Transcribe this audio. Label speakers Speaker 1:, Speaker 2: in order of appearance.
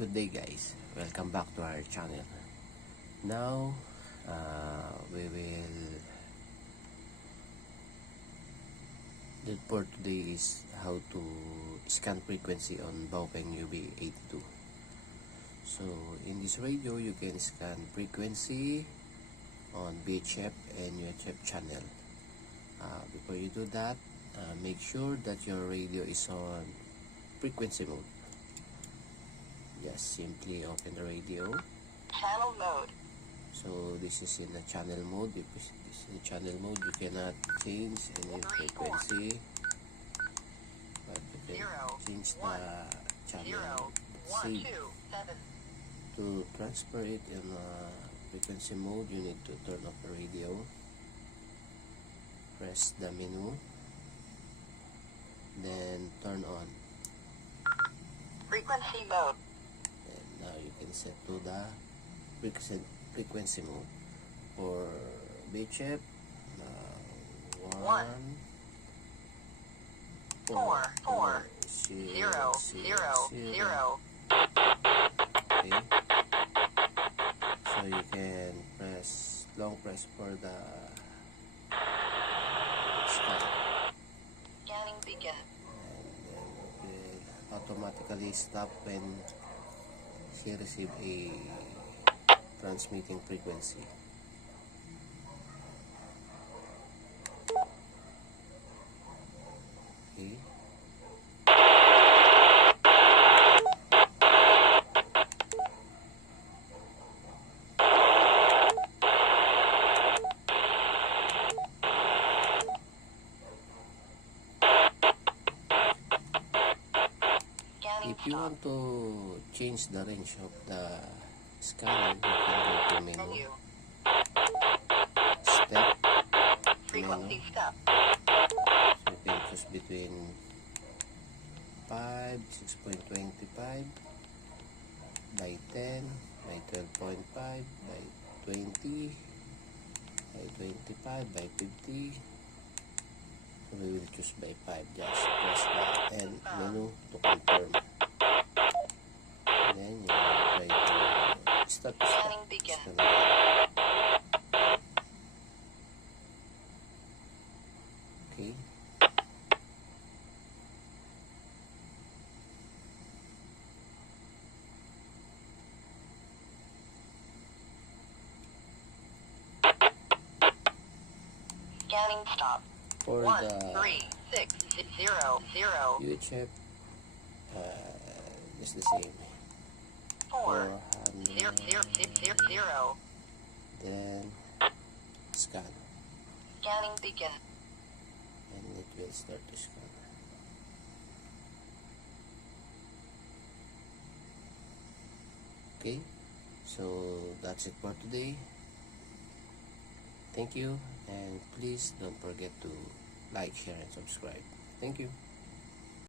Speaker 1: Good day guys, welcome back to our channel. Now, uh, we will the for today is how to scan frequency on Baokeng UB82. So, in this radio, you can scan frequency on VHF and UHF channel. Uh, before you do that, uh, make sure that your radio is on frequency mode. Just simply open the radio.
Speaker 2: Channel mode.
Speaker 1: So this is in the channel mode. If this is in channel mode, you cannot change any
Speaker 2: Three,
Speaker 1: frequency. But you can
Speaker 2: Zero,
Speaker 1: change the channel.
Speaker 2: Zero, one, two, seven.
Speaker 1: To transfer it in uh, frequency mode, you need to turn off the radio. Press the menu. Then turn on.
Speaker 2: Frequency mode.
Speaker 1: Can set to the frequency, frequency mode. For VHF, uh,
Speaker 2: One. Four, four,
Speaker 1: zero,
Speaker 2: Zero, zero, zero.
Speaker 1: Okay. So you can press long press for the scan
Speaker 2: Scanning begin.
Speaker 1: and then it will automatically stop when she receive a transmitting frequency. Okay.
Speaker 2: Scanning
Speaker 1: If you want to change the range of the scanner, you can go to menu, step, menu. So you can choose between 5, 6.25, by 10, by 12.5, by 20, by 25, by 50. So we will choose by 5. Just press the end menu to confirm. Start to start.
Speaker 2: Scanning begin.
Speaker 1: Okay.
Speaker 2: Scanning stop.
Speaker 1: For
Speaker 2: One,
Speaker 1: the
Speaker 2: three, six, zero, zero,
Speaker 1: UHF, uh, is the same.
Speaker 2: four,
Speaker 1: 400.
Speaker 2: Zero, zero, zero, zero.
Speaker 1: Then scan.
Speaker 2: Scanning begin.
Speaker 1: And it will start to scan. Okay, so that's it for today. Thank you, and please don't forget to like, share, and subscribe. Thank you.